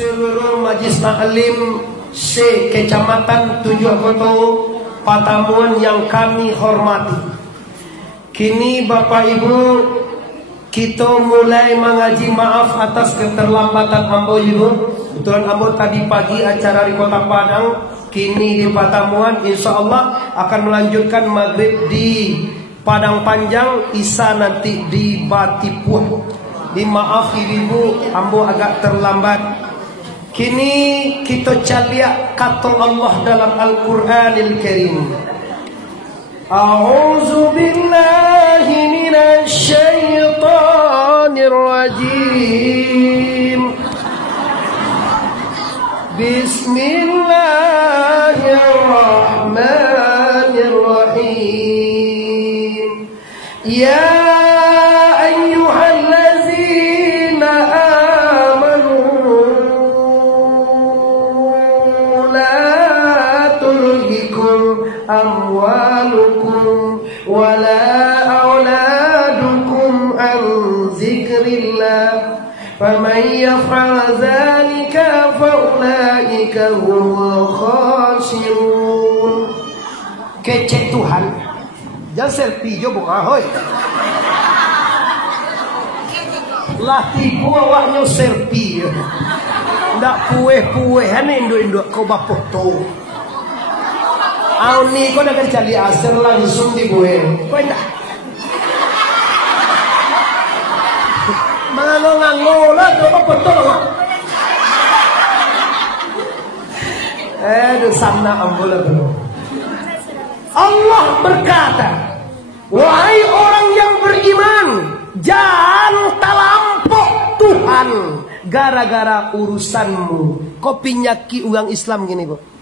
seluruh Majlis Taklim se-Kecamatan Tujuh Koto Patamuan yang kami hormati. Kini Bapak Ibu, kita mulai mengaji. Maaf atas keterlambatan Ambo Ibu. Betulan Ambo tadi pagi acara di Kota Padang, kini di Patamuan. Insya Allah akan melanjutkan maghrib di Padang Panjang, Isya nanti di Batipuh. Dimaaf Ibu, Ambo agak terlambat. Kini kita caliak kata Allah dalam Al-Quranil Karim. A'udzu billahi minasy syaithanir rajim. Bismillahirrahmanirrahim. Ya amwalukum wala auladukum an zikrillah faman yaf'al dzalika faulaika humul khasirun. Kecek Tuhan, jangan selfie jo buka hoy. Lah tipu awaknya selfie. Ndak pueh-pueh ane induk-induk kau bapak tu. Au ni kau nak cari asar langsung di gue. Kau enggak? Mangangol lah tu apa betul? Di sana ambola dulu. Allah berkata, wahai orang yang beriman, jangan talampok Tuhan gara-gara urusanmu. Kau pinyaki uang Islam gini kok.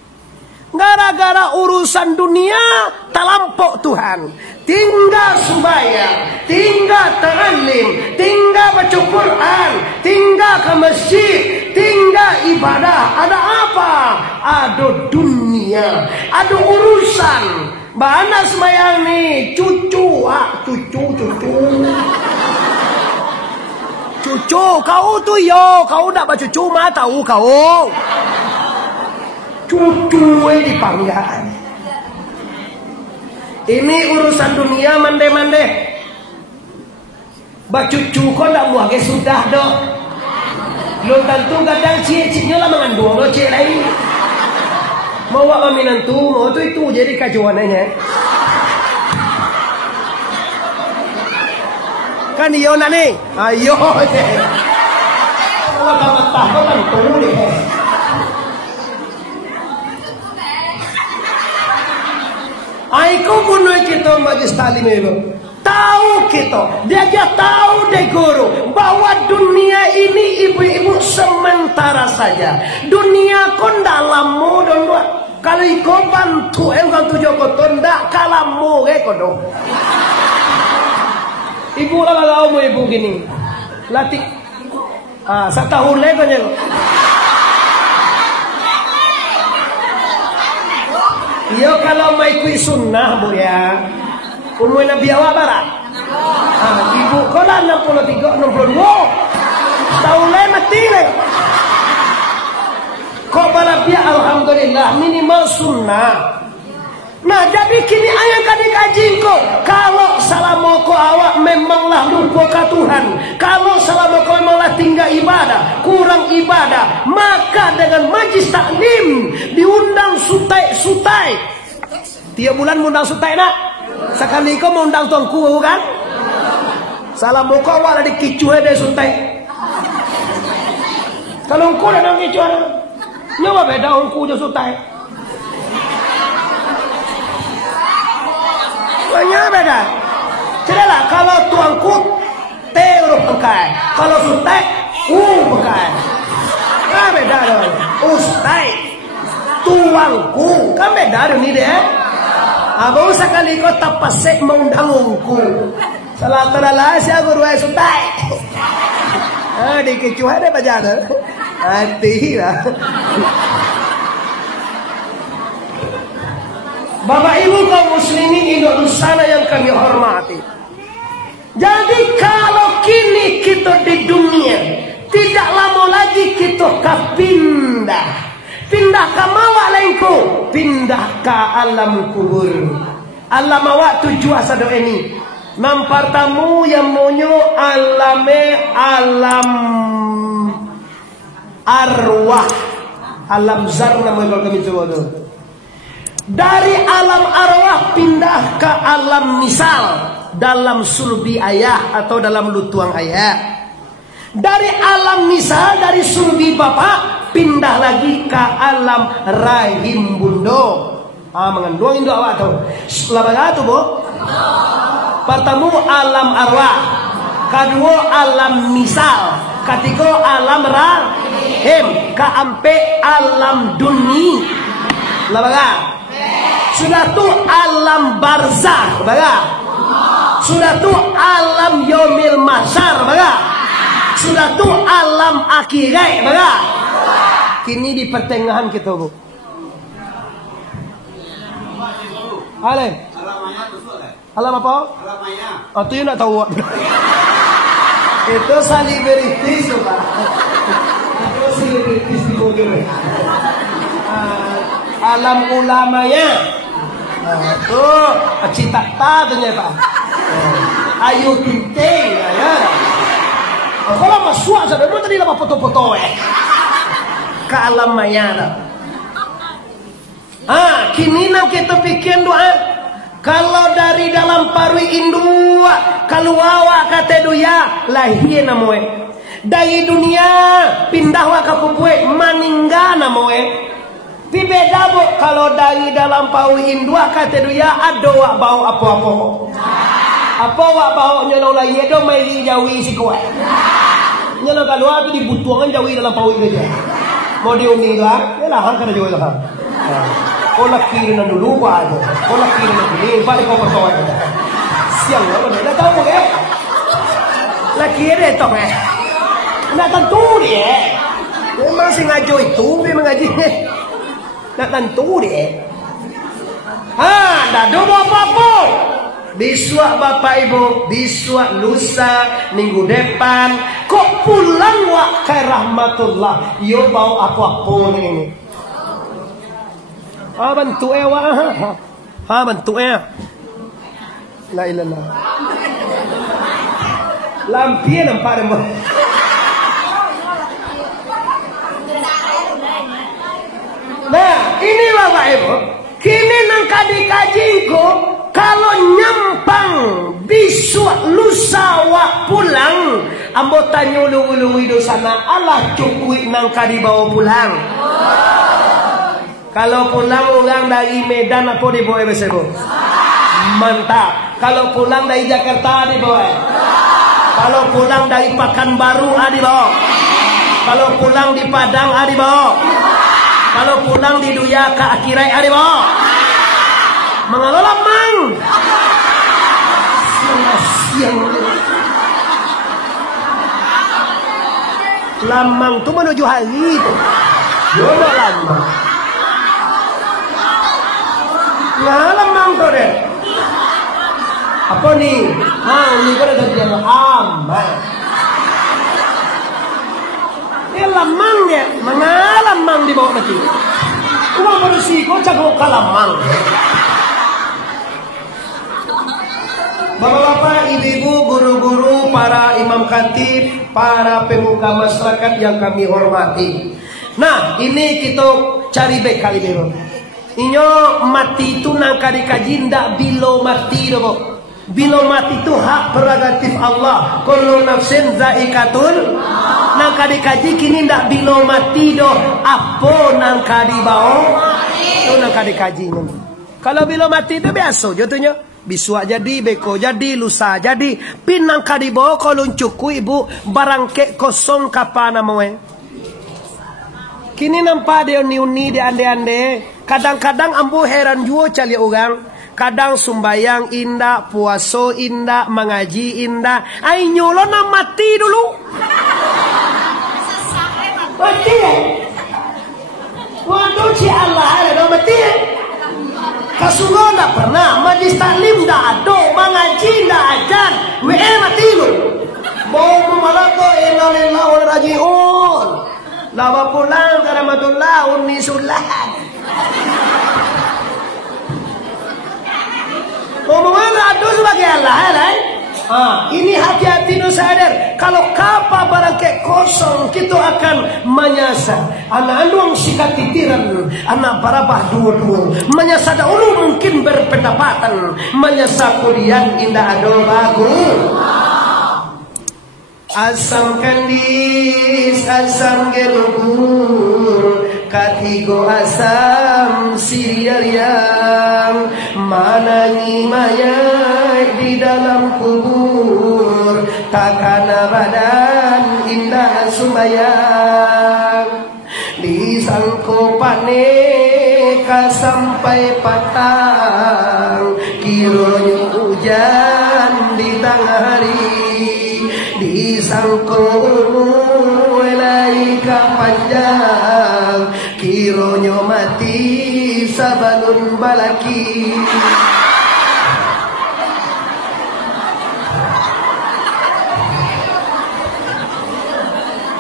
Gara-gara urusan dunia talampok Tuhan. Tinggal sembahyang, tinggal ta'lim, tinggal baca Quran, tinggal ke masjid, tinggal ibadah. Ada apa? Ada dunia, ada urusan. Mana sembahyang nih? Cucu, cucu, kau tuh yo, kau nak baca cucu mah tahu kau. Cucu dipanggang. Ini urusan dunia mande-mande. Bacucu kok ndak muage sudah dok. Lo tentu kadang cie-cinya lah mengandung lo cie lain. Mau apa minantu, mau tu itu jadi kajuannya. Kan iyo nani, ayo. Kalau kamu tahu tentu deh. Aiko bunuh kita Majlis Taklim itu. Tahu kita, dia tahu deh guru bahwa dunia ini ibu-ibu sementara saja. Dunia kon dalammu don dua. Kalau iko bantu kan tujuh kotor ndak kalamu kodo. Ibu lah kalau mau ibu gini. Latih. Setahun lagi kan. Yo kalau mau ikut sunnah bu ya, umur Nabi awak barat. Ibu kola 63, 62. Tahun lain mati le. Kau balap ya alhamdulillah minimal sunnah. Nah jadi kini ayah kadik kajingko. Kalau salamoko awak memanglah lupa ke Tuhan. Kalau salamoko memanglah tinggal ibadah, kurang ibadah, maka dengan Majlis Taklim diundang sutai. Tiap bulan undang sutai nak. Sekali kau mau undang tuanku kan? Salamoko awak ada kicu ada sutai. Kalau engkau ada kicu ada, nyawa beda engkau je sutai. Banyak beda. Ceralah kalau tuangku T huruf pengkai, kalau sutai U pengkai. Kan beda dong. Ustai tuangku kan beda dong ni deh. Abang sekali kau tak pasek mengundangku. Salah terlalu saya guru sutai. Di kecuali ada baca ada. Hati lah. Bapak Ibu kaum muslimin Indonesia yang kami hormati. Jadi kalau kini kita di dunia, tidak lama lagi kita itu pindah ke mawa lengko, pindah ke alam kubur. Alam awak tujuh asado ini. Nampartamu yang monyo alam arwah, alam zar namanya kalau kami coba tu. Dari alam arwah pindah ke alam misal dalam sulbi ayah atau dalam lutuang ayah. Dari alam misal dari sulbi bapak pindah lagi ke alam rahim bundo. Mengandung induk awak tu. Selama tu bu. Pertama alam arwah, kedua alam misal, ketiga alam rahim, keempat alam duni. Labaga. Sudah tu alam barzah, baga. Sudah tu alam yaumil mahsyar, baga. Sudah tu alam akhirat, baga. Kini di pertengahan kita, bu. Alam apa? Alam maya. Oh, tu you nak tahu. Itu selebritis, Pak. Itu selebritis di Google. Alam ulamanya. Tu cita ternyata. Ayu tinting, ya. Kalau masuk saja, memang tadi lama foto-foto ke alam maya. Kini nak kita bikin doa. Kalau dari dalam parui indua, kalau awak kata doya, lahir namoe. Dari dunia pindah wa ke pupue, maningga namoe. Beda bu, kalau dari dalam parui indua kata doya, ada wak bau apa-apa. Apa wak bau nyono lahir do mai jawi si kuat. Nyono kalau tu dibutuangan jawi dalam parui saja. Mau diundi lah, ya lah kan jawi lah. Kolak kiri na dulu pa ano. Kolak kiri na dulu. Balik ko pa to. Siyang ano. Nataw mo eh. Lakiri ito eh. Natanturi eh. Memang si ngajo itu. Memang ngaji eh. Natanturi eh. Dado mo apa-apa. Biswa bapak ibu. Biswa lusa. Minggu depan. Kok pulang wa kay rahmatullah. Yo bau apa-apa ini. Bantu wah. Bantu La ilallah. Lampian nampak mo. Nah, ini Bapak Ibu. Kini nang kaji ko kalau nyampang bisu lusa wa pulang ambo tanyo luwi do sana Allah cukui nang kadi bawa pulang. Kalau pulang orang dari Medan apa dibawa besebo? Mantap. Kalau pulang dari Jakarta dibawa. Kalau pulang dari Pekanbaru dibawa. Kalau pulang di Padang dibawa. Kalau pulang di Duya ke Akhirai dibawa. Mengelola mang. Siang. Lamang tu menuju hari itu. Jodoh lamang. Lamang tu deh. Apa ni? Ini kan ada yang aman. Ini lamang dia. Mengalamang di bawah kaki. Cuma bersiko cakap kalamang. Bapak-bapak, ibu-ibu, guru-guru, para imam khatib, para pemuka masyarakat yang kami hormati. Nah, ini kita cari baik kali ini. Inyo mati itu nangka dikaji ndak bilo mati doh. Bilo mati itu hak prerogatif Allah. Kullu nafsin zaikatul. Nangka dikaji kini ndak bilo mati doh. Apa nangka dibawa? Itu nangka dikaji. Kalau bilo mati itu biasa jatuhnya. Biswa jadi, beko jadi, lusa jadi. Pinang kadibawa kalau cukup ibu barangke kosong kapana moe. Kini nampak dia ni dia ande-ande. Kadang-kadang ambu heran juga cali orang. Kadang sumbayang indah, puaso indah, mengaji indah. Ay nyolo na mati dulu. Mati ya? Waduh si Allah ada mati ya? Kasungo tak pernah, majlis taklim tak ada, mengaji tak ajar. WE mati dulu. Bau memalato inna lillahi wa raji'un. Lawa pulang ke Rahmatullah Uni Sulan. Ngomong-ngomong aduh sebagai Allah ya. Ini hati-hati no sadar. Kalau kapal barang kayak kosong, kita akan menyasar. Anak anuang sikat titiran, anak barabah dua-dua. Menyasar dahulu mungkin berpendapatan. Menyasar kurian indah ado bagus. Asam kandis, asam gelugur, katigo asam siriang, manangi mayat di dalam kubur, takana badan indah sumbayang, disangkopane sampai patang, kiranya hujan di tengah hari. Disangkunu laika panjang, kironyo mati sabalun balaki.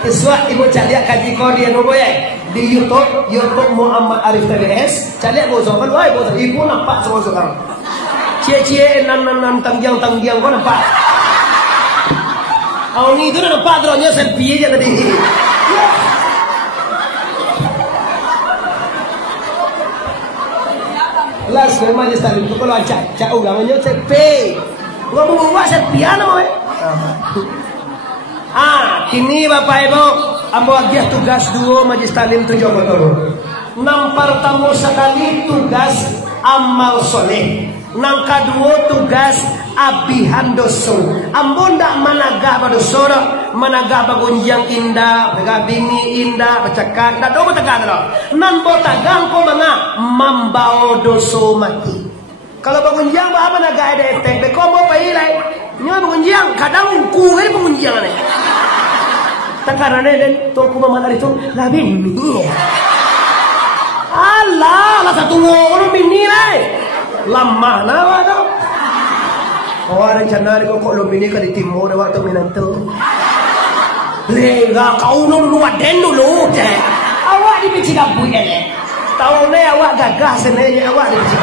Iswah ibu caliak kaji kau dia nopo ya di YouTube Muhammad Arif TBS. Caliak bosan kan, wah bosan ibu nampak semua sekarang. Cie nan tanggiang kau nampak. Oh ni itu nampak dronya selfie aja tadi. Las memang just tadi tu kalau cak ulang nyo selfie. Ngomong buat selfie ana mau. Kini Bapak Ibu, ambo agiah tugas dua Majlis Taklim 7 Oktober. Nang pertama sekali tugas amal soleh. Nang kedua tugas abihan doso. Ambon dak managah badoso, managah bagunjang indah, bagabingi indah, bacakak, dak do batagan ro. Nan botagang ko mga mambao doso mati. Kalau bagunjang ba managah ede teh, be ko mo pailai. Nyo bagunjang kadang ku gari bagunjang ne. Takarane den to ku mamar itu labin mini. Allah, la satu ngono mini lai. Lama nawa dong. Orang rencana kok lumini ka di timur waktu minantu. Lega kau dulu den dulu je. Awak di bici kabu ele. Tahu ne awak gagah senenya awak di bici.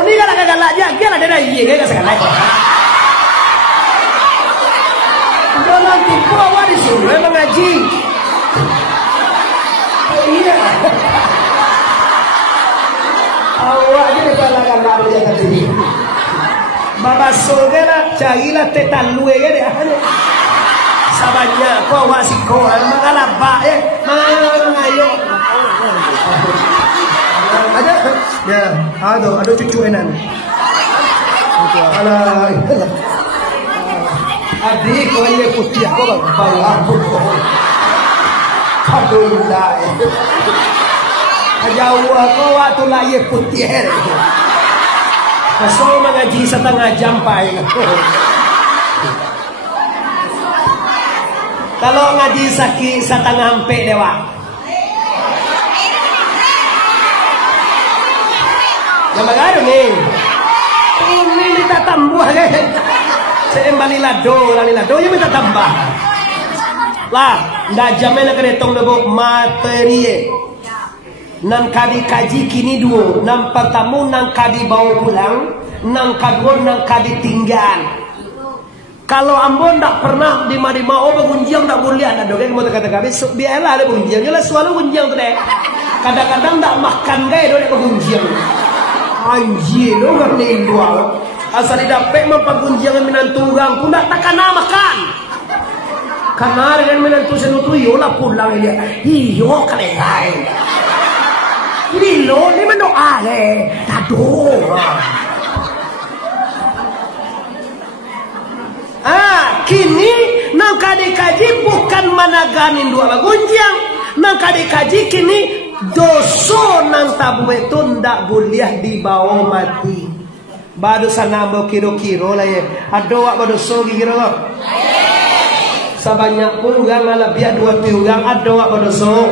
Uni kan agak galaknya, dia ada iye ke segala. Jangan tipu awak disuruh mengaji. Iya. Awak ni balagan baru dia kata ni. Baba sogera cailah tetalu dia. Sabanya kau awak si kau mengalaba mengayo. Ada? Ya, ada cucu enan. Alah. Adik kau ini putih kau bang aku kau. Aduh dah. Jauh aku waktu lahir putih. Masuk mengaji setengah jam pai. Kalau ngaji sakit setengah ampe dewa. Nama garu ni. Ini minta tambah kan? Saya lado yang minta tambah. Lah, dah jamin nak retong debo materi. Nang kadi kaji kini dua, nang pertama nang kadi bawa pulang, nang kedua nang kadi tinggal. Kalau ambon tak pernah di mau bergunjang tak boleh ada dogen mau kata kami biarlah ada bergunjang, jelas selalu gunjang tu deh. Kadang-kadang tak makan gaya dole bergunjang. Anjir, orang ni dua. Asal didapat mempergunjangan minantu orang pun tak takkan makan. Karena dengan minantu senutu yola pulang dia, iyo kalai. Ini lo, ni mendoa le, tado. Kini nang kaji bukan managanin dua bagunjang, nang kaji kini doso nang tabu itu ndak boleh dibawa mati. Badu sana mau kiro-kiro lah ya. Ada wak badoso kiro. Sebanyak pun gang lebih dua tiugang ada wak badoso.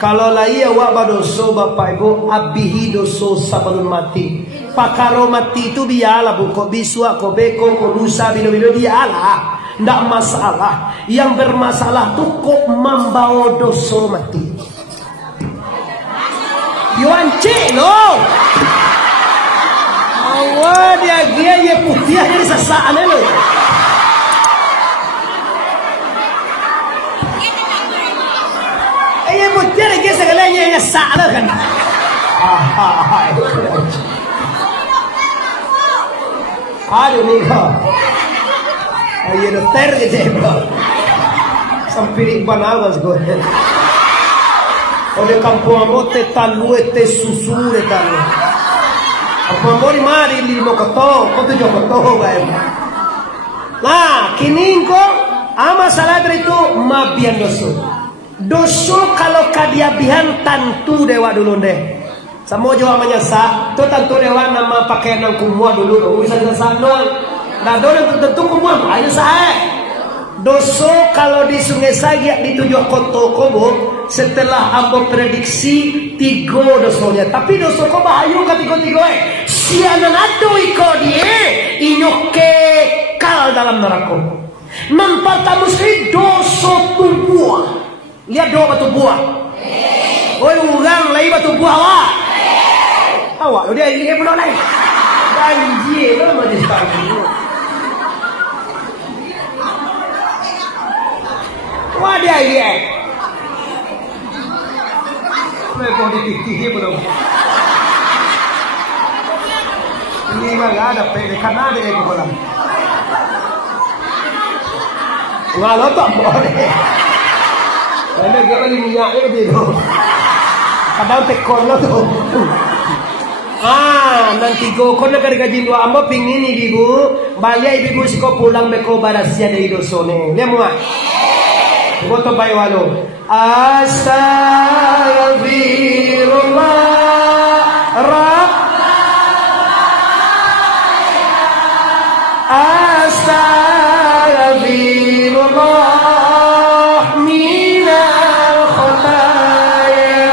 Kalau lagi awak badoso bapak ibu abihi doso sabalun mati. Pakaro mati itu biarlah buko biswa ko beko ko lusa bilo bialah. ndak masalah. Yang bermasalah tuh kok membawa dosa mati. Yuanci no. Allah dia ya putih dari sesaan lo. Putih lagi segalanya yang salah kan. Aduh nih kok. Ayo dokter gitu. Sampai bananas gue. Oleh kampung amote talu ete susure talu. Apa mau di mari limo koto, koto jo koto bae. Nah, kini kok ama salah itu mabian doso. Doso kalau kadiabihan tantu dewa dulu deh. Samo jawa menyasa, tu tantu dewa nama pakai nang kumua dulu, urusan sasa doang. Nah, doang tentu kumua, ayo sah. Doso kalau di Sungai Sagiak di Tujuh Koto Kobo setelah ambo prediksi 3 dosonya. Tapi doso ko bahayu ka 3 sianan ado iko dia inyoke kal dalam neraka. Nampak tamu sih doso tubuh. Lihat doa batu buah. Oi urang lai batu buah awak. Awak dia ini pun lain. Banjir lo mau dispari. Wah dia ini. Mereka dipikir belum. Ini mah nggak ada pelikan ada yang pulang. Nggak lo tak boleh. Karena dia lagi minyaknya gitu. Kadang tekon lo tuh. Nanti kau nak gaji 2 amba pingin ibu. Balik ibu siko pulang beko barasia dari dosone. Lihat muat. Foto bayi walu. Astaghfirullah. Astaghfirullah minal khotaya.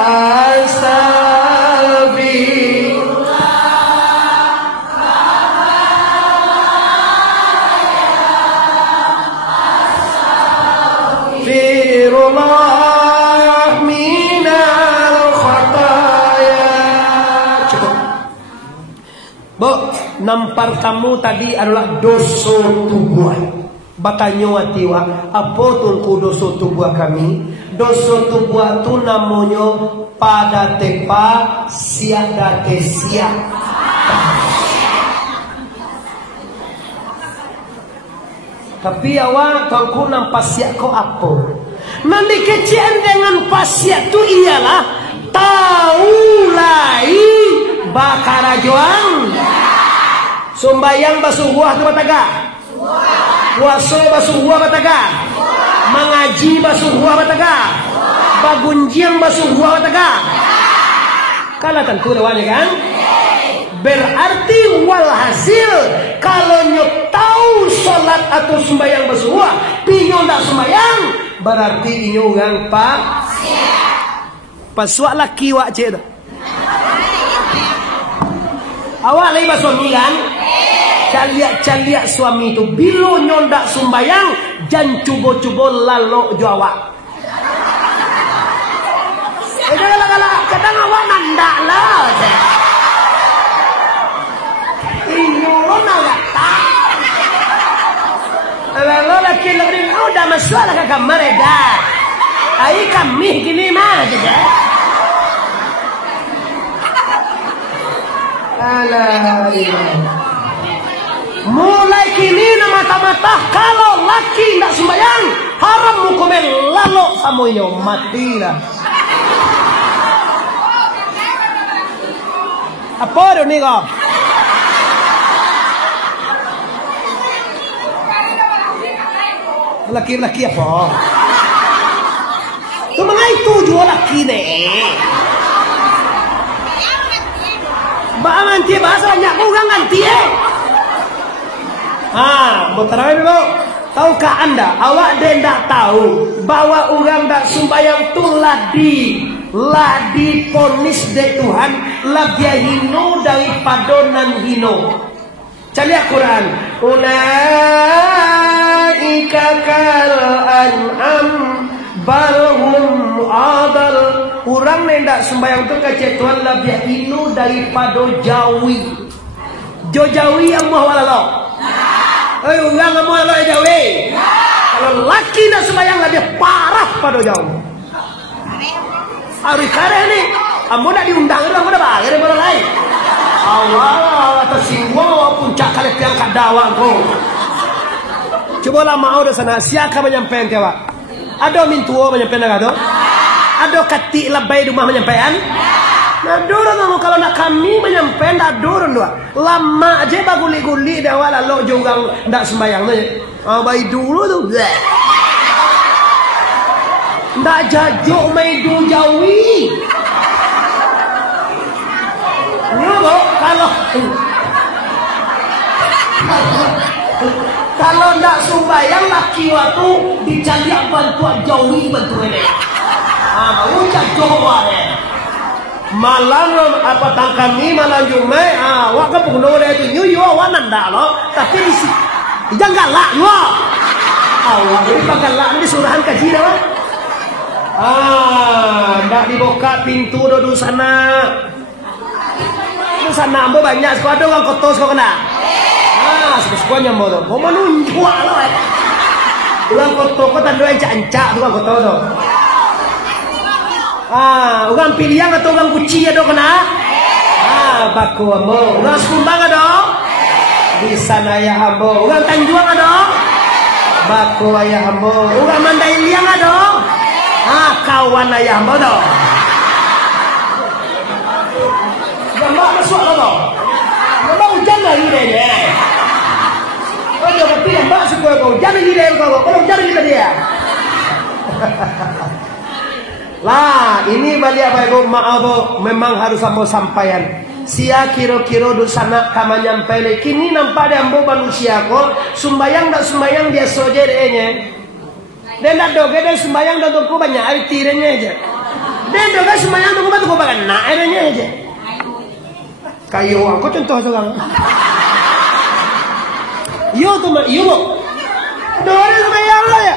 Astaghfirullah minal khotaya. Cukup. Bu, nampar tamu tadi adalah dosa tubuh. Batanyo atiwa, apa tungku dosa tubuh kami? Dosa tubuh tu namanya pada tepa siada tesia. Tapi awak tangku nam pasiak ko apa? Nanti kecian dengan pasiak tu ialah tahu lai bakara joang. Sumbayang basuh buah tu bataga. Puasa basuh buah bataga. Mengaji basuh buah bataga. Bagunjiang basuh buah bataga. Kala tentu dewannya kan? Berarti walhasil kalau nyok tahu sholat atau sembahyang basuh buah, pinyo tak sembahyang, berarti inyo yang pak. Pasuak laki wak cik tu. Awak lagi suami kan? Caliak suami tu bila nyondak sumbayang jan cubo-cubo lalok jo awak. Kadang awak nandak lah. Inyo lo nak tak. Lalu laki laki udah masalah ke kamar dah. Ai kami gini mah je. Alah. Mulai kini mata-mata kalau laki tidak sembahyang haram hukumnya lalu samuyo mati lah. Apa ni kau? Laki-laki apa? Tu mengai tujuh laki ni. Ba nanti bahasa banyak orang nanti Mutarawih dulu. Tahukah anda, awak tidak tahu bahwa orang tak sembahyang tu ladi ponis de Tuhan lebih hino daripada nan hino. Cari Al-Quran. Ulaika kal an'am balhum adal. Orang nendak sembahyang tu kecetuan lebih inu daripada Jawi. Jo Jawi yang mau walalo. Orang yang mau walalo Jawi. Kalau laki nak sembahyang lebih parah pada Jawi. Hari kare ni, kamu nak diundang orang mana bayar orang lain. Allah tersinggung puncak kali tiang kadawang ko. Coba lah mau dah sana. Siapa menyampaikan tiawa? Ada mintuo menyampaikan ada? Ada kati lebay rumah menyampaikan? Nah dulu kamu kalau nak kami menyampaikan dah dulu dua. Lama aja baguli-guli dah wala lo juga ndak sembayang tu. Bayi dulu tu. Ndak jajuk main du Jawi. Nyobo kalau ndak sembayang laki waktu dicari bantuan Jawi bantuan dia. Ucap Jawa deh. Malam apa tangkami malam Jumat. Wak ke pulau dia tu nyuyo awak nanda lo. Tapi di jangan galak yo. Awak ini galak ni surahan kaji dah. Ndak dibuka pintu dulu sana. Di sana ambo banyak sekolah ada orang kotor sekolah kena. Sekolah nyambo tu. Kau menunjuk lo. Orang kotor kau tak ada yang cancak tu orang kotor tu. Orang pilihan atau orang kuci ada kena? Baku ambo. Orang Sekumbang ada? Di sana ya ambo. Orang Tanjuang ada? Baku ayah ambo. Orang Mandailing ada? Kawan ayah ambo tu. Gambar masuk lah tu. Gambar hujan lagi deh. Kau jangan pilih gambar suka kau. Jangan lagi deh kau. Kalau hujan lagi dia. Lah, ini balik apa ibu maaf memang harus ambo sampaikan. Sia kiro-kiro do sana kama nyampai le. Kini nampak ada ambo manusia ko sumbayang dak sumbayang dia soje nya. Dan dak doge dan sumbayang dak tuku banyak air tirenya aja. Dan doge sumbayang tuku batu ko bagan na airnya aja. Kayu aku contoh sekarang. Yo tu mak yo. Dore sumbayang lah ya.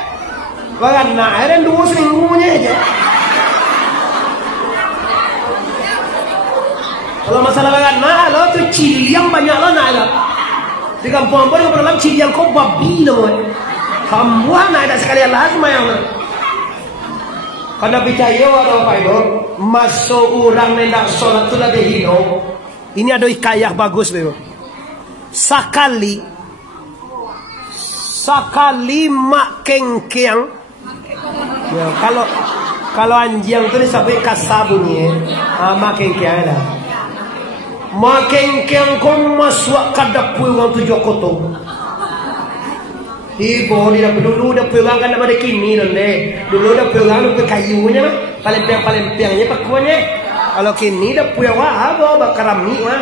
Bagan na airnya 2 seminggunya aja. Kalau masalah bagan nah lo tu ciliang banyak lo nak ada. Di kampung Ambon yang berdalam ciliang kau babi namanya. Kamu nak ada sekali Allah semayang. Karena percaya ada apa itu? Masuk orang nendak solat tu lebih hino. Ini ada hikayah bagus tu. Sakali mak kengkeng. Ya, kalau anjing tu ni sampai kasabunye, mak kengkeng ada. Makin kengkong masuk kadap pulang tu Jokoto. Ibu ni dah dulu dah pulang kan nama kini deh. Dulu dah pulang tu kayunya, paling piangnya pakuannya. Kalau kini dah pulang wah, bakarami mah.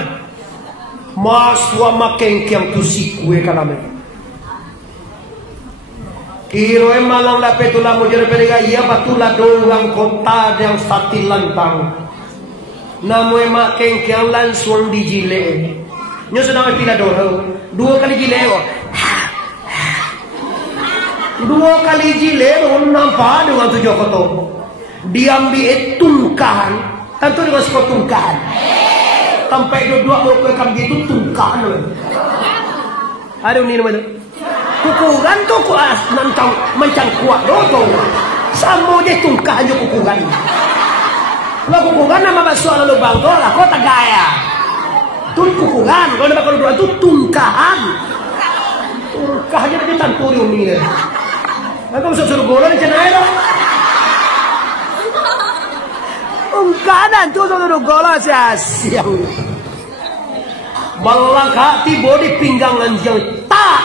Masuk makin keng tu si kue kalamnya. Kiro malang dapat tulang mujer pelega ia batulah doang kota yang sati lantang. Namu emak kengkeng langsung dijile. Nyo sedang pila doh. 2 kali jile oh. 2 kali jile oh nampak dengan tu Jokoto. Diambil tungkahan. Tentu dengan sekot tungkahan. Sampai 2 ke kambing itu tungkahan. Ada ni nama tu. Kukuran tu kuas nantang mancang kuat doh. Samo je tungkahan je kukuran. Kalau kukuran nama basuh ala lubang tu lah, kau tak gaya. Tu kukuran, kalau nak kalau dua tu tungkahan. Tungkahannya dia tampuri umi ni. Aku masuk suruh golong ni cenai lah. Tungkahan tu suruh golong siang. Melangkah tiba di pinggang anjing tak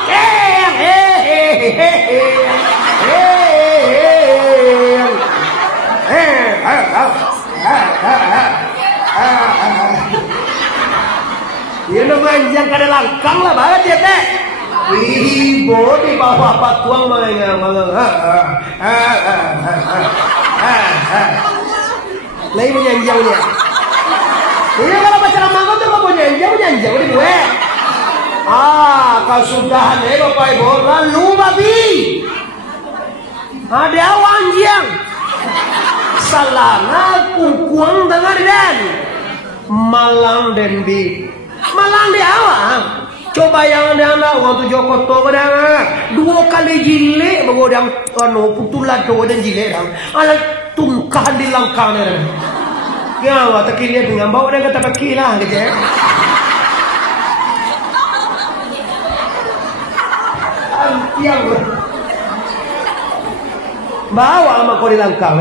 dia nak manjang kada langkang lah banget dia teh. Ibu di bawah patuang mengengang. Lagi menyanjang dia. Ini kalau pacaran mangkok tu kau menyanjang di gue. kasudahan Bapak Ibu. Lalu babi. Ada wanjang. Salah ngaku kuang dengar dan. Malang dan bi. Malang di awang. Coba yang anda waktu Joko to kadang 2 kali jile begodang putulan to dan jile dang ala tungkahan di langkang ni ya wa takilya dengan bawa dan kata pakilah gitu ya antiang bawa ama ko di langkang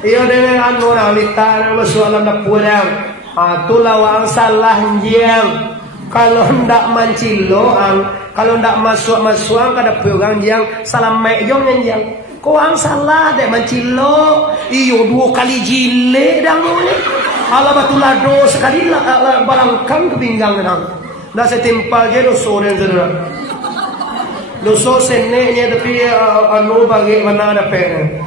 iyo dengan anu na litan masualam na pulang atulaw ang salah njang. Kalau ndak manciloang, kalau ndak masuk-masuang kada pegang yang salam mejong yang kau ang salah dek mancilo iyo 2 kali jile dang ni ala batulado sekali balangkang kepinggang dang dah setimpal je doso dan zera doso senenya tapi anu bagi mana ada pen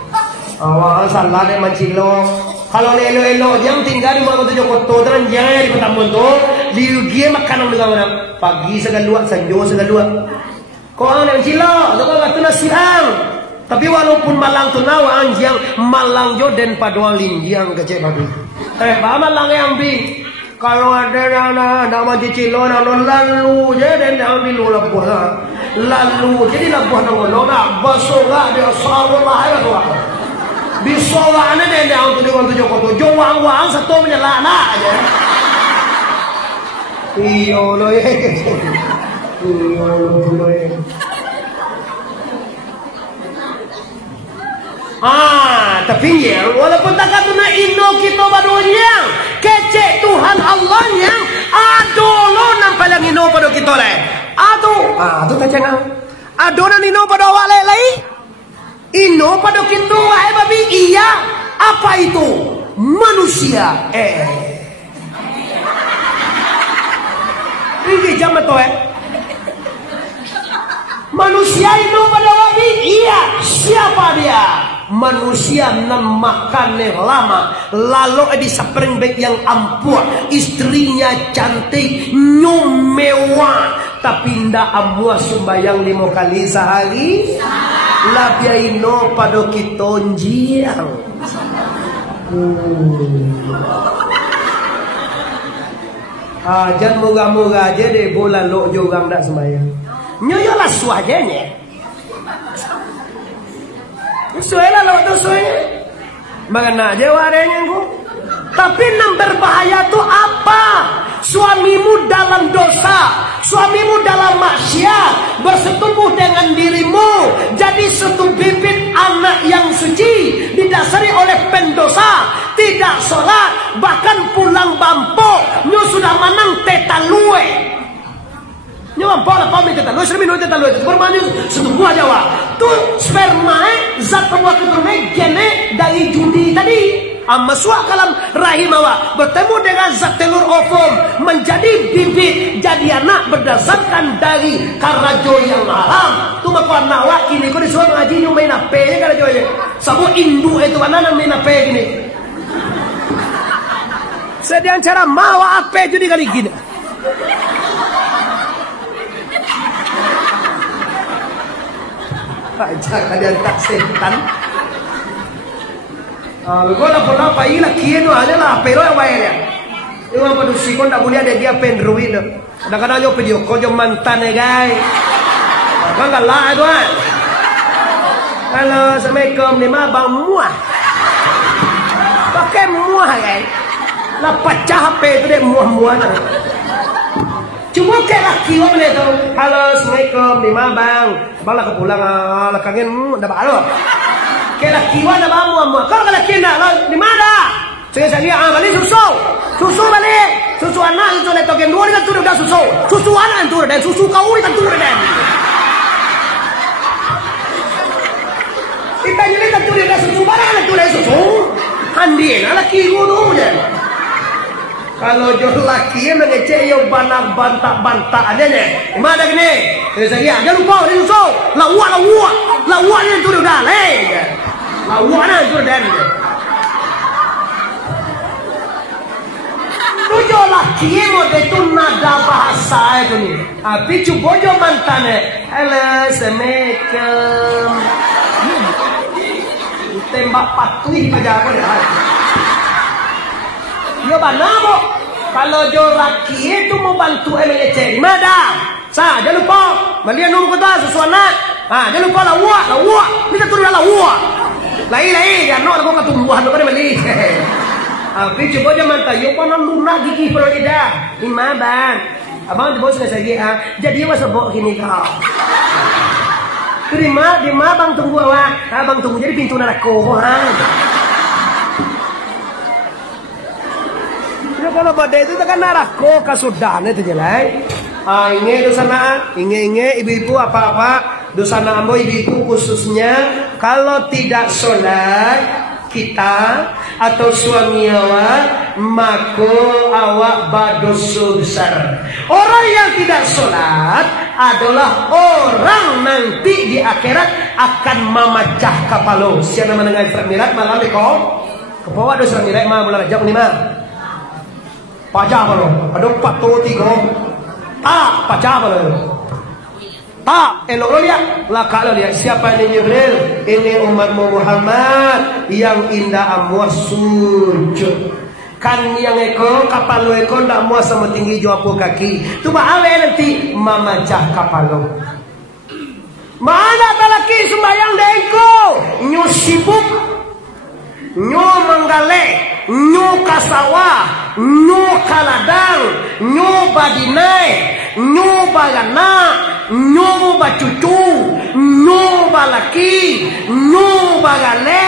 awal salah dek mancilo. Kalau elo-elo yang tinggal di mana tu Joko Todran jangan di Kota Monto liugie makanan dengan orang pagi segalua sanjo segalua kau ang cilo tu kau kata nasiang tapi walaupun malang tu nawa anjang malang jo den paduang linjang kecek babi bah malang yang bi kalau ada nama cilo lalu je den ambil labuh lalu jadi labuh nang baso gak dia sawah lah tu bisowa na din ang tujuan ko to jowang-wang sa to menyelana aja iyo loy tapi ya walaupun tak kata na ino kita badunya kece Tuhan Allah yang adolo nang palang ino pada kita le ado tak jangan ado na ino pada awak lelai ino pada kita wahai babi iya apa itu manusia ini jam itu manusia ino pada babi iya siapa dia manusia nan makannya lama lalu di sapering baik yang ampuh istrinya cantik nyumewah tapi ndak amuah sembayang 5 kali sehari labia ino pada kita jiang jangan moga-moga aja deh bola lo juga ndak sembayang nyoyolah suajanya suela lo tu suenya bagaimana aja warenya ku tapi yang berbahaya tu apa suamimu dalam dosa suamimu dalam maksiat bersetubuh dengan dirimu jadi satu bibit anak yang suci didasari oleh pendosa tidak sholat bahkan pulang bampo nyu sudah menang tetalue nyu bampo lah pamit tetalue sering minum tetalue bermanu satu buah Jawa tu sperma zat pembuat keturunan gene dari judi tadi masuk kalam rahim awak bertemu dengan zat telur ovum menjadi bibit jadi anak berdasarkan dari karajo yang haram tu makwa anak kini kau disuruh ngaji nyu main apa ya karajo ya sabu indu itu mana nang main apa gini sedian cara mawa apa jadi kali gini aja kalian tak setan Lugo na pula pa ila kieno ada lah pero yang bayar ya. Yung apa dusi ko ndak boleh ada dia pendruid. Kadang-kadang yo video ko yo mantan guys. Kan galak itu kan. Halo, assalamualaikum ni mah bang muah. Pakai muah guys. Lah pecah HP itu deh muah-muah. Cuma kayak laki orang itu. Halo, assalamualaikum ni mah bang. Bang lah kepulang lah kangen dah baru. Kaya kiwan na ba mo? Kalau kalaki na, di mana? Sige balik susu balik. Susu anak itu leto game dua kan turun dah susu. Susu anak turun dan susu kau kan turun dan. Kita jadi kan turun dah susu barang kan turun susu. Handi na laki guru je. Kalau jo laki mengecek yo banak bantak ada ni. Di mana gini? Sige jangan lupa di susu. Lawak ni turun dah leh. Lawak na turun dan. Tujuh laki mo itu nada bahasa itu ni. Tapi cuba jo mantane. Assalamualaikum. Tembak patuh aja apa dah. Yo banamo. Kalau jo laki itu mau bantu MLC, mana? Jangan lupa. Malian nomor kota sesuatu. Jangan lupa lawa. Kita turun lawa. Lai, ya no aku ketumbuhan aku beli. Tapi coba zaman tayo pa nang lunak gigi Florida. Lima bang. Abang di bos lagi jadi was sebok kini kau. Terima di ma bang tunggu abang tunggu jadi pintu narako Itu kalau badai itu kan narako kasudahan itu jelai. Inge do sana, inge ibu-ibu apa-apa do sana ambo ibu-ibu khususnya kalau tidak sholat kita atau suami awak maka awak berdosa besar. Orang yang tidak sholat adalah orang nanti di akhirat akan memecah kapalo. Siapa nama dengan Surat Mirat malam kau kebawa do Surat Mirat mah bulan Rajab ni mah. Pajak apa lo? Ada 4 3. Pajak apa lo? Elok lihat lah kalau lihat siapa ini Jibril, ini umat Muhammad yang indah amuas sujud kan yang eko kapal lo eko ndak muas sama tinggi juapu kaki tu bahawe nanti memecah kapal lo. Mana talaki sembayang dengko nyu sibuk nyu menggale nyu kasawa nyu kaladang nyu badinai nyu bagana nyu bacucu nyu balaki nyu bagale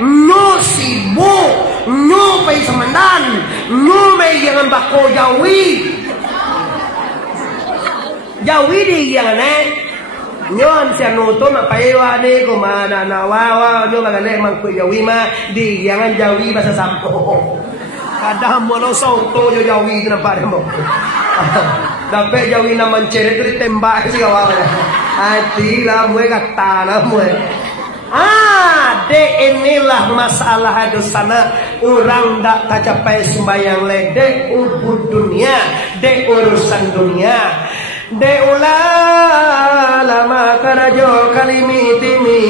nyu sibuk nyu pai semandan nyu mai jangan bako jawi di yang nyon sia nuto ma paiwa de ko mana na wawa nyo bagale mang ku jawi ma di jangan jawi bahasa sampo kadang mono sauto yo jawi na pare mo dapat jawi na mancere tu ditembak si kawan hati lah mue kata lah mue de inilah masalah sana orang tak tercapai sembayang le de ubud dunia de urusan dunia de ulah lama karajo kalimitimi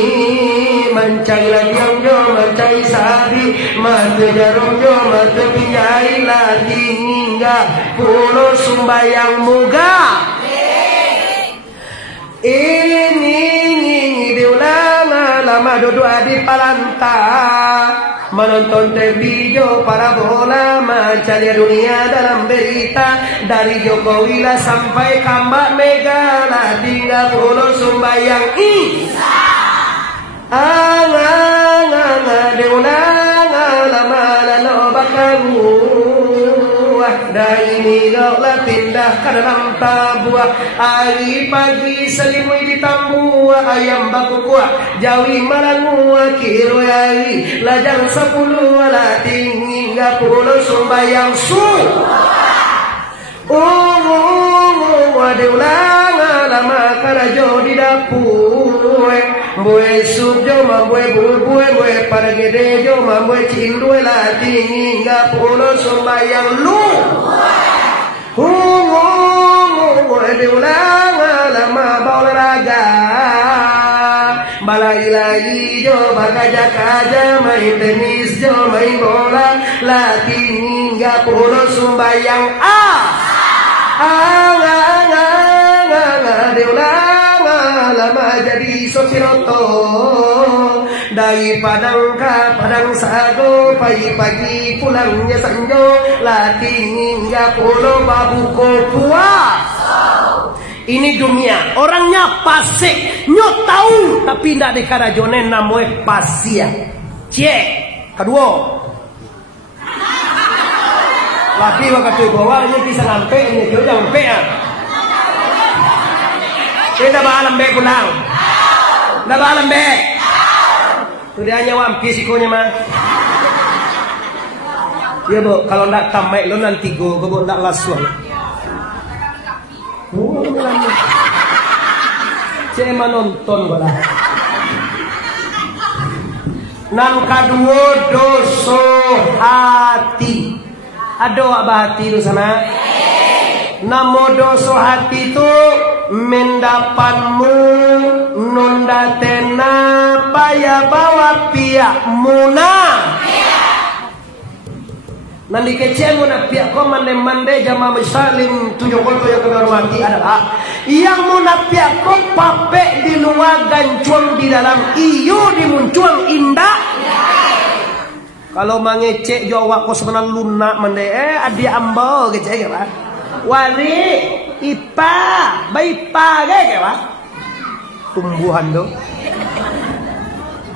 mencari lagi yang jo mencari sabi mata jarum jo mata pinjai lagi hingga pulau sembayang muga ini diulang lama duduk di palanta menonton TV jo para bola mencari dunia dalam berita dari Jokowi lah sampai Kambak Mega lah tinggal pulau sembayang diulang lama lalu bakamu dah ini gaklah pindah ke dalam tabuah hari pagi selimut di tambuah ayam baku kuah jawi malangu kiro hari lajang 10 lah tinggi gak pulau sembayang diulang lama karajo di dapur Mwe sup jo mwe bue para gede jo mwe cindue la tinggi nggak pulau sembayang lu diulang lama olahraga balai lagi jo bakaja main tenis jo main bola la tinggi nggak pulau sembayang diulang lama jadi sopiroto dari padang ke padang sago pagi-pagi pulangnya sanjo latih hingga pulau babu kopua ini dunia orangnya pasik nyok tahu tapi tidak dikarajonen namanya pasia cek kedua laki waktu bawa ini bisa sampai ini dia jangan sampai kita bahalam be pulang dah bahalam be tu dia hanya wampi sikonya mah ya bu kalau ndak tamek lo nanti go ndak lasuan cuma nonton bola nan kedua dosa hati ada apa hati itu sana namo dosa hati itu mendapanmu nunda tena paya bawa pihak muna. Nanti kecil muna pihak kau mande jamaah misalim 7 koto yang kami hormati adalah yang muna pihak kau pape di luar gancuang di dalam iyo dimuncuang indah. Kalau mangecek jawab kau sebenarnya lunak mande adi ambo kecil kan. Wari ipa baipa kan tumbuhan do.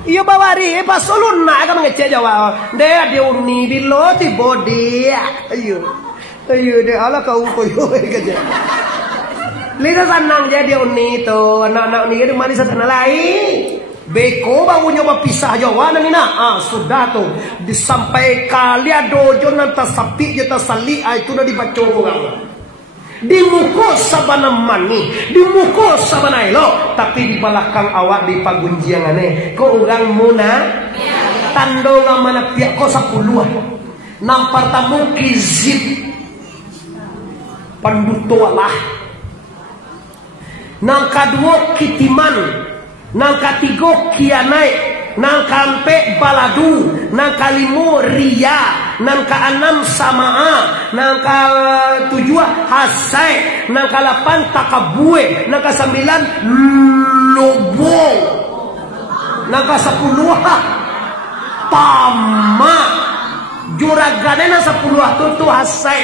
Iyo bawari pas lunak kan mangecek jawab. Dia uni bilo ti body. Ayo de ala kau koyo kecil. Lida sanang jadi uni to anak-anak ni di mana sana lain. Beko baru nyoba pisah Jawa nina. Sudah tuh disampai kali dojo nanta sapi jata sali itu udah dibaca orang. Dimuko sabana mani, dimuko sabana elo, tapi di belakang awak di pagunjiang aneh. Kau orang muna tando orang mana pihak kau 10. Nampar tamu kizit panduto Allah. Nang kadua kitiman, nang katigo kianai, nang kampe baladu, nang kalimo ria, nang keenam samaa, nang ke-7 hasai, nang ke-8 takabue, nang ke-9 lobo, nang ke-10 tama, juragane nang 10 tu hasai,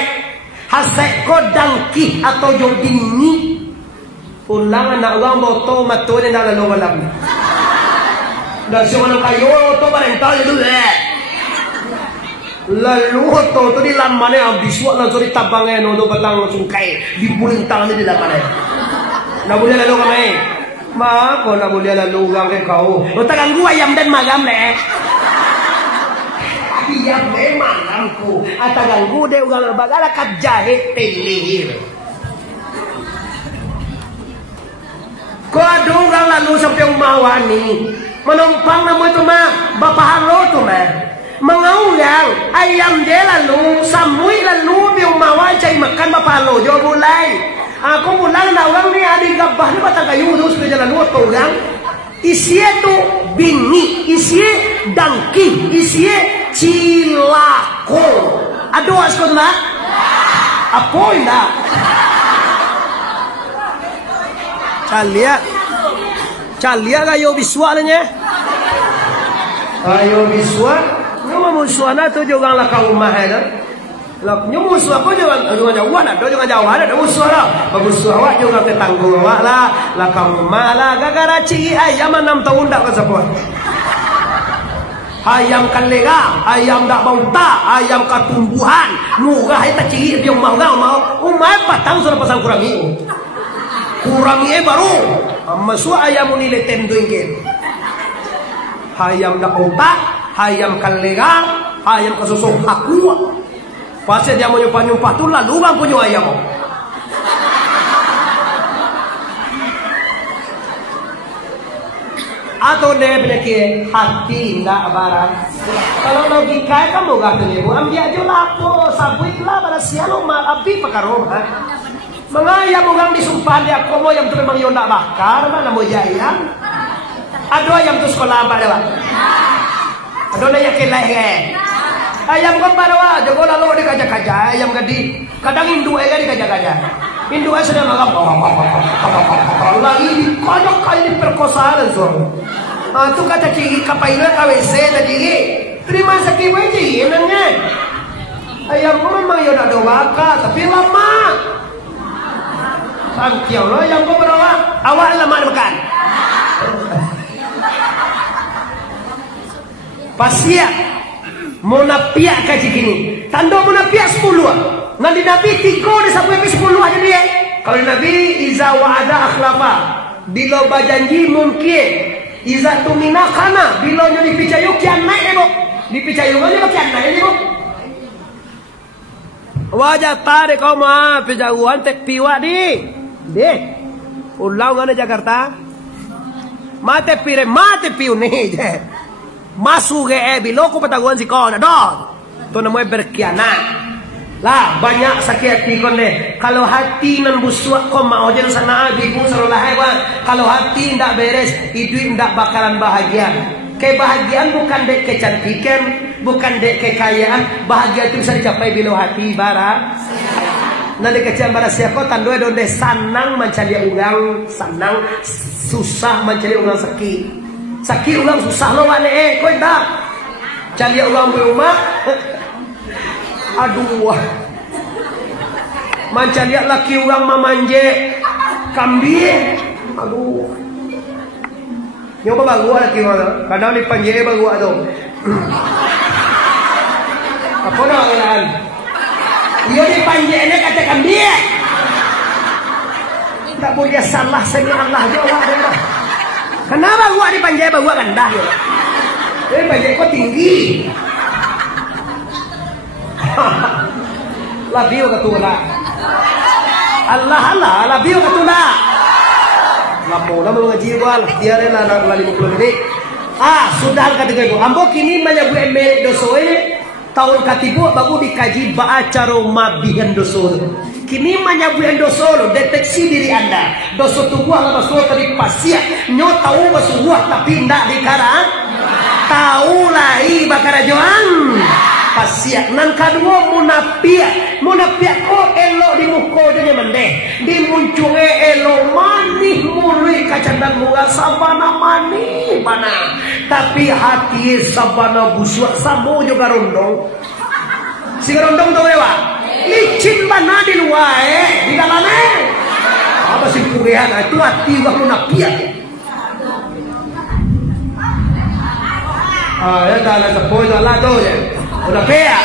hasai ko dangki atau jodingi. Ulang anak orang moto matu ni dah lalu malam. Dah semua nak kayu to parental itu lalu to tu di lam mana habis waktu lalu di tabangnya no batang sungkai di pulintang ni di lam mana. Nak boleh lalu kami. Ma kau nak boleh lalu orang ke kau. Letak ganggu ayam dan magam le. Ayam memang ganggu. Atau ganggu deh orang bagala kat jahit telihir. Kau ada orang lalu sampai rumah wani menumpang nama itu mah bapak halo tu mah mengaurang ayam dia lalu samui lalu di rumah wani cari makan bapak halo jauh mulai aku pulang dah orang ni adik gabah ni batang kayu tu sudah jalan luar tu orang isi tu bini isi dangki isi cilako aduh askot mah apa indah Calia kayo biswa nanya. Ayo biswa, nyoba muswa na tu juga lah kau rumah ada. Lah nyoba muswa kau juga jauh lah, tu juga jauh ada muswa lah. Muswa awak juga tetangga awak lah, lah kau rumah lah. Gara-gara ciri ayam 6 tahun dah ke sebuah. Ayam kalega, ayam dak bauta, ayam katumbuhan, murah itu ciri dia mau. Umai patang sudah pasang kurang itu. Kurangnya baru masuk ayam nilai tendo ingin ayam dak otak ayam kalega ayam kesusuk aku pasti dia mau nyumpah tu lalu bang punya ayam atau dia penyakit hati enggak barang kalau logika kamu gak tuh ambil aja lapo sabit lah pada siang mal api pakarom mengayam orang disumpah dia komo yang tu memang yondak bakar mana mau jayang ada ayam tu sekolah apa dah ada naya keleh ayam kan bawa jago lalu dia kaja ayam gadi kadang Hindu gadi kaja Hindu sudah ngagam lagi dikojok kali diperkosa langsung tu kata ciri kapaila KWC tadi terima sakit wajib nanya ayam memang yondak ada bakar tapi lama Sangkiau lo yang kau berawa awak lama makan. Pasiak mau napiak kaji gini. Tando mau napiak 10. Nanti Nabi 3 di sampai 10 aja dia. Kalau Nabi iza wa'ada akhlafa. Bila berjanji mungkin. Iza tumina kana. Bila nyo dipicayu kian naik deh, dipicayu nyo kian naik deh, wajah tarik kau mah pejaguan tek piwa di. Deh, ulang ngane Jakarta, mate piu nih je, masuk ke biloko pataguan si kau, dong, tu namanya berkhianat. Lah banyak sakit hati kon deh. Kalau hati nan busuk kau mau jadi sana ibu sallallahu alaihi. Kalau hati ndak beres, hidup ndak bakalan bahagia. Kebahagiaan bukan dek kecantikan, bukan dek kekayaan. Bahagia itu bisa dicapai bila hati bara. Nanti kecil bara siapa tandoi donde sanang mencari ulang, sanang susah mencari ulang sakit. Sakit ulang susah lo wane kau ndak. Cari ulang rumah. Aduh, macam lihat laki orang memanje kambing. Aduh, nyoba baru laki orang, kadang ni panje baru tu. Apa nak orang? Dia ni panje ni kata kambing. Tak boleh salah seni Allah jawab dia. Kenapa gua di panje baru rendah dia? Dia panje kau tinggi. Labiu katula. Allah labiu katula. Lapo nama mengaji wal tiare la lali mukul ni. Sudah kata itu. Ambo kini menyabu emel dosoe tahun katibu bagu dikaji baca Roma bihan doso. Kini menyabu doso deteksi diri Anda. Doso tubuh ala doso tadi pasia. Nyo tahu basuah tapi ndak dikarang. Tahu lai bakara joang. Pasiak nan kadua munafik ko elo di muko dia mendeh di muncunge elo manih muri kacandang bunga sabana manih mana tapi hati sabana busuk samu juga rondong si rondong tu lewa licin mana di luar di dalamnya apa sih kurian itu hati gua munafik ya dah sepoi dah tu ya. Udah pea.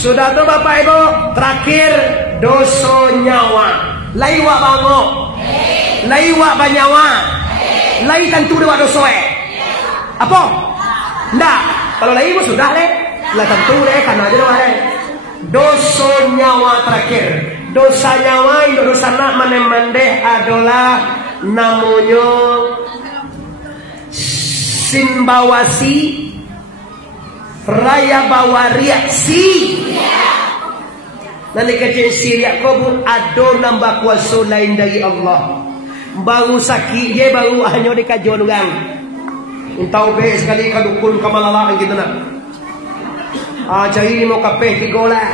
Sudah tu Bapak Ibu, terakhir doso nyawa. Laiwa bango. Laiwa banyawa. Lai tentu dewa doso Apa? Ndak. Kalau laiwa sudah le. Lah tentu le karena aja dewa le. Doso nyawa terakhir. Dosa nyawa dosa nak menemandeh adalah namanya simbawasi. Raya bawa reaksi. Nanti kecil siria kau ado nambah kuasa lain dari Allah. Baru sakit dia baru hanya dikajuan orang. Entau be sekali kadukun kamalalaan gitu nak. Cari mau kapeh digolah.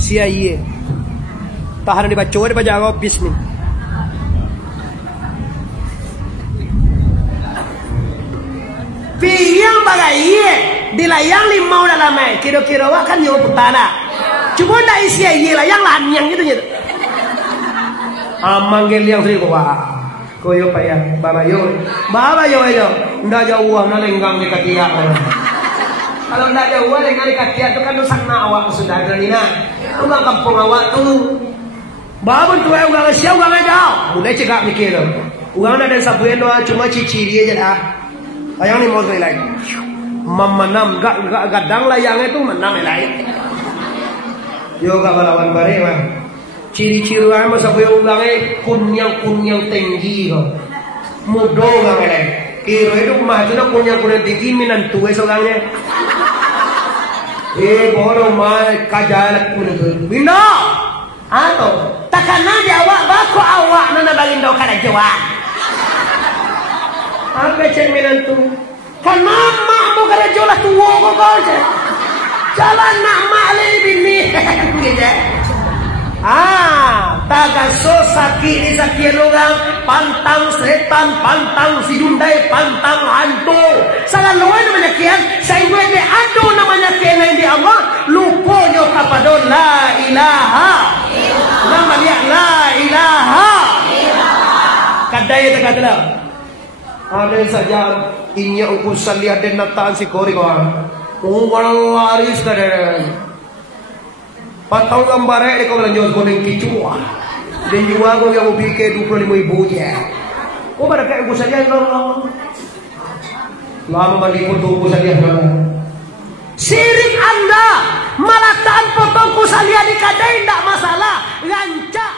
Sia ye. Tahan dibaca jawab bismillah. Yang bagai dilayang limau dalam kira-kira kan yo putana. Cuma ndak isi ye layang lanyang gitu gitu. Manggil yang sering koyo payah baba yo ndak jauh uang lenggang di katiak. Kalau ndak jauh uang lenggang di katiak itu kan dosana awak sudah nina. Uang kampung awak tu. Babon tu uang siau uang jauh. Mulai cegak mikir. Uang ada sabuan doa cuma ciciri aja dah. Layang ni mau lagi, memenam gak gadang layang itu menam lagi. Yo gak balawan bare mah. Ciri-ciri orang masa boyo ulange kunyang tinggi kok. Mudo gak lagi. Kiro itu mah itu kunyang tinggi minan tuwe orangnya. Bodoh mah kajal kunyang. Bindo, atau takana dia awak bako awak nana balindo kana jawa. Apa cerminan tu? Kan mama mau kada jolah tua kau je. Jalan nak mak lebih ni. Tagaso sakit ni sakit orang, pantang setan, pantang si Hyundai, pantang hantu. Salah luar namanya kian, saya gue ni ado namanya kian yang di Allah. Lupa yo kapadon la ilaha. Nama dia la ilaha. Kadai itu kata lah. Ada saja inya ukusan lihat dan nataan si kori kawan. Orang laris kadang. Patau gambar ni kau belanjut kuning kicua. Dan jual kau yang ubi ke 25,000 je. Kau pada kayak ukusan dia orang. Lama meliput ukusan dia orang. Sirik anda malah tanpa ukusan dia dikadai tidak masalah. Rancak